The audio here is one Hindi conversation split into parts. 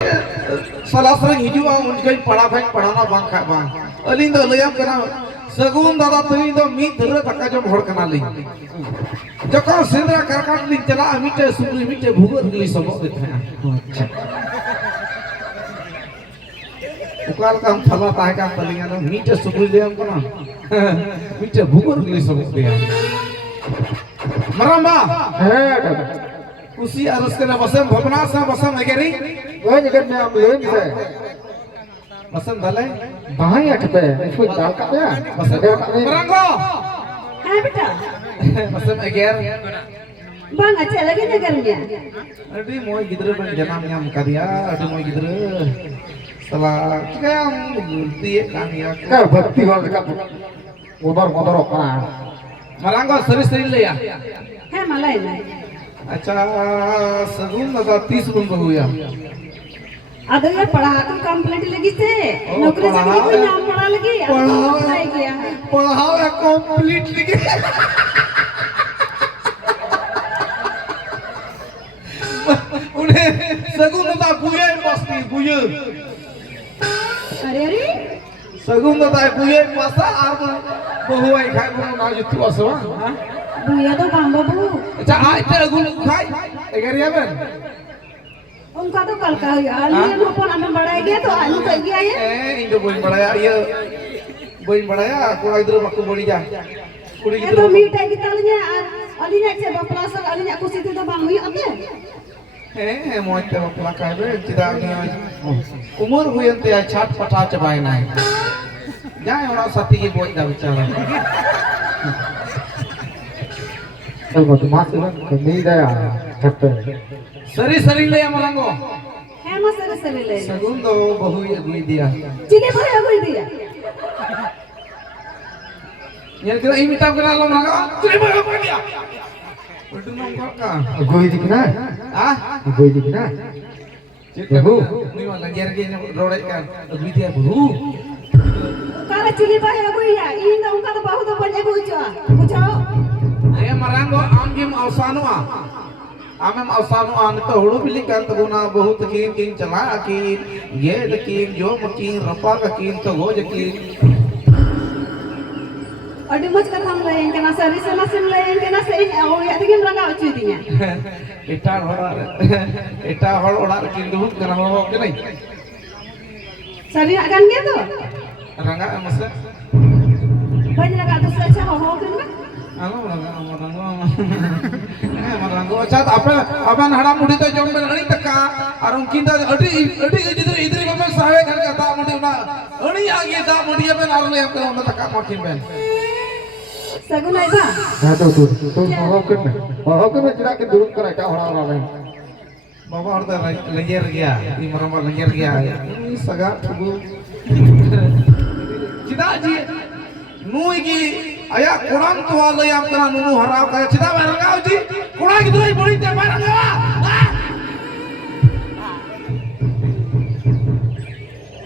salah sering hijau mungkin padana bang kak bang alin do layam kena sagun dada tini do mi terus tak jom hor kena ling joko sendra karkan ling cela mite sumri mite bhugur gili sobok ditha ukal kam phala tahe kam palinga do mite sumri layam kena mite bhugur gili sobok dia maramba kusi arus kena basam bhavna sa basam ageri वो जगह में हम ले से basam dalai बाहर हट पे इसको डाल का या maranggo हाँ बेटा basam ager bang अच्छा lagi negarnya adi moy gidra ban janam nyam kadiya adi moy gidra salah kayam diye kan ya कर भक्ति वाले का उधर उधर अपना maranggo seri le ya हाँ malai ना acha sagun lada 30 bun bahuya ada ya पढ़ा तो कंप्लीट लगी से नौकरी चाकरी कोई नाम पढ़ा लगी पढ़ाई किया पढ़ाओ कंप्लीट लिखे उन्हें सगुन लदा बुये मस्ती बुये अरे अरे सगुन लदा बुये मसा आर बहु आई खाय को ना जुतु असवा हां बुया तो bang babu अच्छा आज ते अगुन खाय एगरिया बन उनका तो कल का है अली नो फोन हमें बढ़ाई गया तो आलू कर गया है इन दो बोइन बड़ाया ये बोइन बड़ाया कोड़ा इधर बक्को बड़ी जा कुड़ी ये इधर तो मीट है kita nya अली nya से बपला से अली nya कुछ तो bang हुई अब मोय ते बपला खाय बे चिदा उमर हुयन ते छाट पटा चबाय नाय जाय ओना सती के बोई दा बेचारा तो वो मास नहीं दया हट पे सरी ले मरंगो है मस सरे ले सगुन दो बहु ये गुई दिया चिके भरे हो दिया ये kita imita kena lo mranggo cili boy apa dia udah nongkrong ka गोई दिखना ah गोई दिखना Bahu, ni mah lagi harga rodet kan, lebih dia bahu. Kalau cili bahaya aku ya, ini uangka tu bahu tu banyak bujo. Ayah maranggo amgim ausanu ah, amem ausanu ah nito hulu pilih kan teguna bahu tekin king celah akin, ye tekin jo makin rapa akin to go jakin. Adi much kan ham lain kena sari sama sim lain kena sein, awak ya tekin rangga ucudinya. Eta hor orar kinduhut kana ho ke nai Sari akan dia tu. rangga masla Banyak rangga tu saja ho kan. maranggo chat apa hadam mudi to jom ben ani taka ar unkin da adi idri mame sahe kan kata mudi na ani age da mudi ben ar le ka ona taka makin ben Sagun aja. हाँ तो होकर में चिरा के दूर कर क्या हो रहा है बाबा और लंगर गया ये मरम्बा लंगर गया ini saga tubu cida ji nui gi aya kurang tua le yang kana nunu harap kaya cida barangau ji kurang gitu ai boli te barangau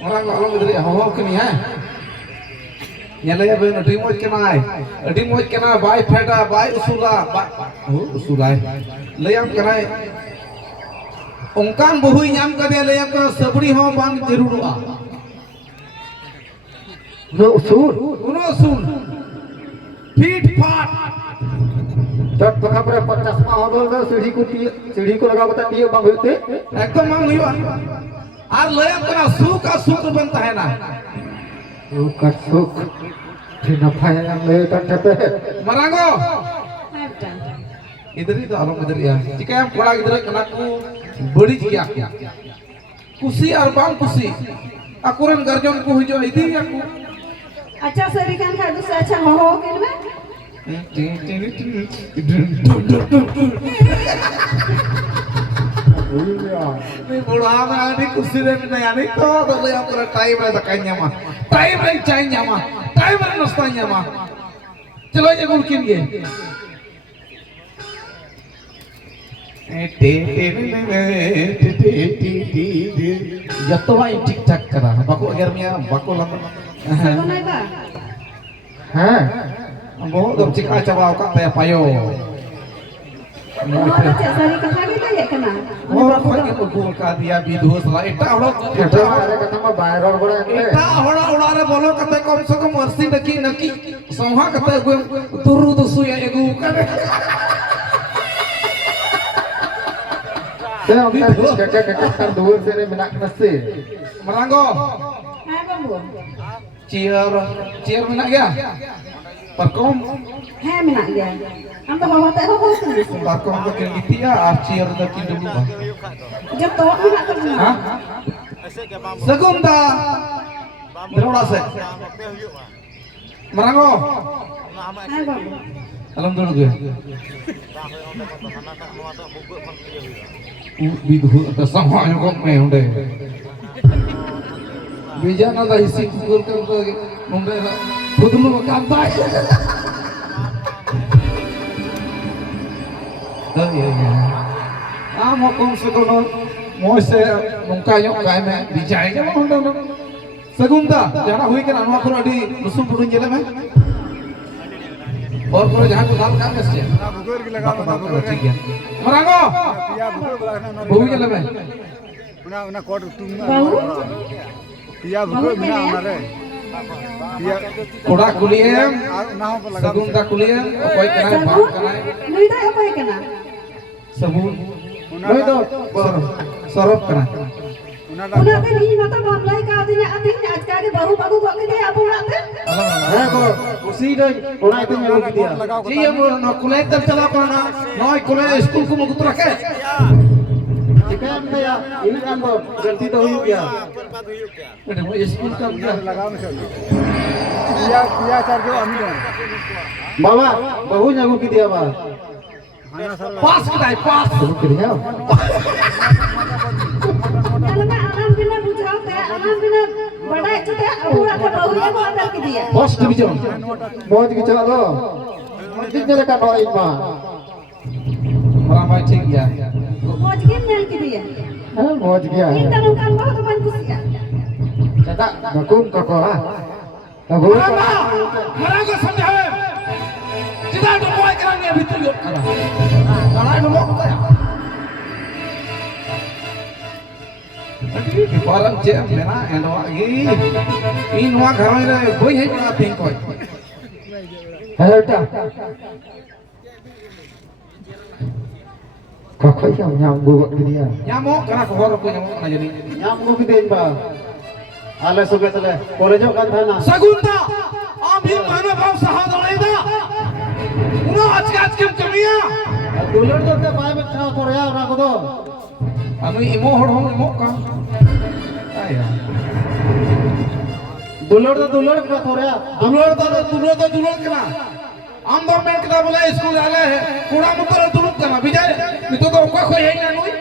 orang lalu dari hawa kini ha nyala ya ben adi moj kena bai pheta bai usula usulai layam kena ongkan bohui nyam kade layam kena sabri ho bang jerurua नो उसूल uno usul feet fat जब पका पर 50 मा हो दो सीढ़ी को लगा बता दिए बांग होते एकदम mang huwa ar layam kena suka बनता है ना वो कर सुख फिर नफा yang ले करते पे maranggo Hai betul. इधर ही तो आलो इधर या jika yang kola इधर kena ku beri jiya kusi ar bang kusi akuran garjon ku hujo idi aku Acha sari kan kadu saja ho kan me. Ini bulan ini kursi deh nih ani to tuh yang kena time rasa kayaknya mah time rasa cahnya mah time rasa nostalgia mah चलो ये गुलकिन ये जत्तवा ठीक ठाक करा बाको अगर मिया बाको लंबा Sagun aja. हैं बहुत दम चिका चबाव का तय पायो Mau cari kata kita ya kena. Orang lagi bergul dia bidu salah eta orang Kita ada kata mah viral bora ente. eta orang re bolo kata kom se kom arsi naki soha kata gue turu tusu ya egu kan Saya kakak kan dua sini menak nasi. meranggo Hai bambu. cier menak ya parkom Hai menak dia. Amba bawa teh ho tulis ya. parkom ke gitu ya cier daki dulu bah Joto menak tu. hah segunda berapa se meranggo Hai bambu. alam dulu gue bidu atas sama yang kok main deh bijak nada isi kukul kan ke mumbai lah betul kantai oh iya iya mau kong sekono mau se mungkanya kayak me bijak aja mau dong segunda jangan hui kan anu aku di musuh purun jalan mah और पूरा जहां को दाल काम कैसे ना बुगर की लगा ना बुगर ठीक है मरांगो पिया बुगर बला ना बहु के लबे ना कोट तुम ना Bau. पिया बुगर बिना हमारे पिया कोड़ा कुलियम ना हो लगा सगुंदा कुलियम कोई कना बात कना Lui dah apa ya kena? सबून Noi to. Surf कना उना Udah teh ni mata bamlai ka adinya adinya ajka ke baru baru kok ke dia apa udah teh? Hai ko, usi doi. Orang itu yang gitu dia. जी ये न कुले तर चला कना नय कुले स्कूल को मुकुत रखे Jika ente ya, ini kan bro, ganti tahu yuk ya. बेटे वो स्कूल का क्या लगा ना पिया पिया चार जो अमी दो Bawa, bahunya aku gitu ya pak. खाना सर पास कदाई पास Aku gitu ya. Kalau nggak alam bina bujau teh, alam bina badai itu teh apa udah ke baru ya mau ada ke dia. बस division Mau dikecak lo. Mungkin dia kan doain pak. मरा भाई ठीक है Mau jikin nyal ke dia. Mau dia. Ini dalam kan bawa teman kusia. Cetak, bakum koko ah. Bagus. मरांगा मरांगा समझावे जिदा तो मोय कराने भीतर यो करा लड़ाई में लोग होता है di parang je mena endo agi in wa घर में रे कोई है ना थिंक कोई Halo dah. Koko yang nyambung gitu ya. nyamuk karena kohor ko nyamuk na jadi Nyambung gitu ya pak. Ale suge tele. Kolejo kan thana. sagunda amir mana भाव सहा दलेदा उना आज के कमिया Dulur tuh teh bae bet chao Korea orang ko tuh. ami imo hor hom imo ka aya Dulur kita Korea. दुलो कना आम दो में कदा बोले स्कूल आले कूड़ा मुतर दुलुक कना बिजाय नितो तो ओका खोय है ना नुई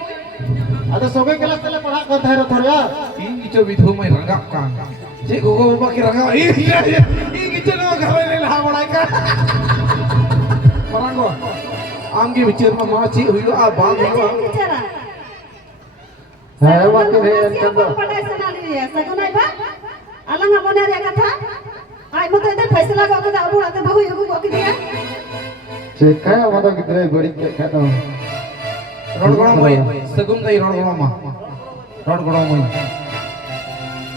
Ada suge kelas tele pernah kan thai Korea. इन किचो विधु में रंगप का जे गोगो बाबा की रंगा इन किचो नो घरे ले ला बड़ाई का मरांगो आम के विचार में माची हुई आ बाल हुई Bicara. Hei waktu ini kan tuh. Padai senali dia. Sagunai ba? Alang apa nih kata? Ay mo teh faisala kok ke abu ate bahu ibu kok ke dia. Cekay apa tuh gitu deh beri kayak tuh. रोड गड़ो मई सगुम दई रोड गड़ो मा रोड गड़ो मई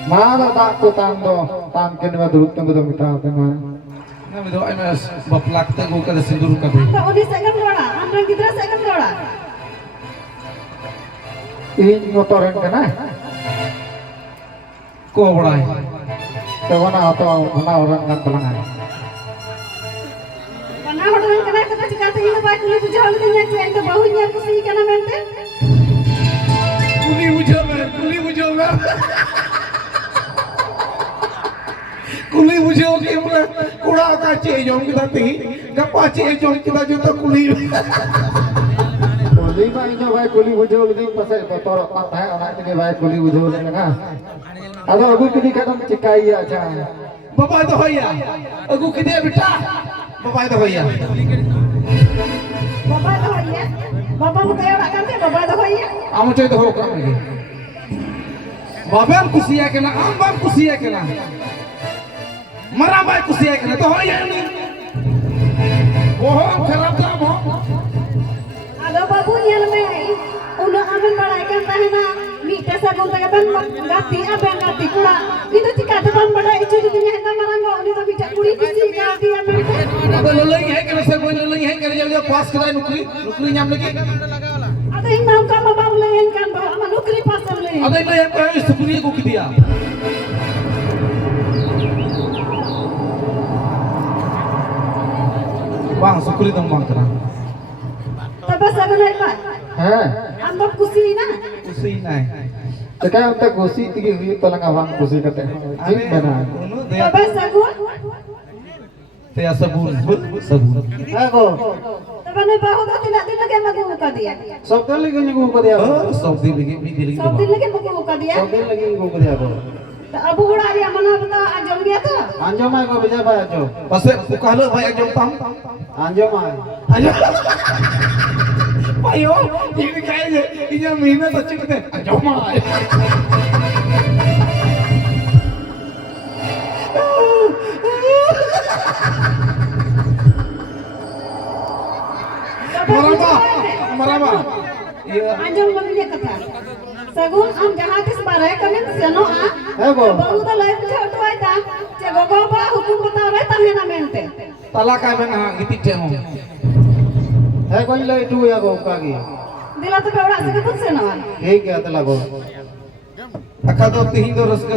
Mana tak ku tam kene mah dulu tunggu kita apa mah. ना मिदो आई मैं बपलाक ते गो का सिंदूर का दे Anda uni second loda, anda kita second loda. Ini motoran kena. को बड़ाई Tawana atau mana orang kan pelangan. Mana hotel kena kata cikata ini baik kulit bujau lagi nya itu bahunya kusi kana mente. कुली बुझो मैं कुली बुझो के बोले कूड़ा का चे जोम की दाती गप्पा चे जोम की दाती तो कुली Kuli mah ini baik kuli bujul lagi pasal kotor pantai anak ini baik kuli bujul lagi kan. Atau aku kini kadang cikai aja. बाबा तो होया अगु किदे बेटा बाबा तो होया Bapak itu hoya. Bapak mau tanya nak kante bapak itu hoya. आम चोय तो हो काम लगे बाबा कुसिया के ना आम बाप कुसिया के ना मरा बाय कुसिया के ना तो होया नहीं वो हम खराब काम हो Ada nyel me uno aben barai kan tahena mite sagun ta ben gati aben gati kula itu tika ta ban bada ichu di nya ta marango ni to bica kuri bisi gati aben अब ललई है करे से कोई ललई है करे जल्दी पास कराए नौकरी नाम लगे ada yang mau ka babam lein kan ba ama nukri pasal lein अब इतना ये पे सुप्रीम को दिया bang syukuri dong bang kena tapi sagun ai ba Heh. am ba kusi na usi nai Sekarang kita gosi tinggi wi tolong awang gosi kata. Jin mana? unu dia tapi sagun dia sabun sabun Aku. tapi ne ba hoda tidak tidak ke magu ka dia Sok kali gini gua ke dia. oh sok di lagi mi di lagi सब दिन lagi magu ka dia Sok kali lagi gua ke dia aku. तो अब उड़ा दिया मना बता अंजम गया तो Anjom mai gua bisa bayar jo. pasal aku kalau banyak jom tam Anjom mai. ayo ayo ini kayaknya ini mina tak cukup jom mai maraba iya Anjum बमिले कथा सगुन हम जहां किस बारे कमिन सनो आ Heh bo. बहु तो लाइफ के हटो आय ता जे गोगो बा हुकुम बतावे तने ना मेंटे talak ay bang gitik demo Heh kau lagi tu ya gua kaki. दिला तो बेवड़ा से कुछ से ना Hei kya telah gua. akado tihin do raska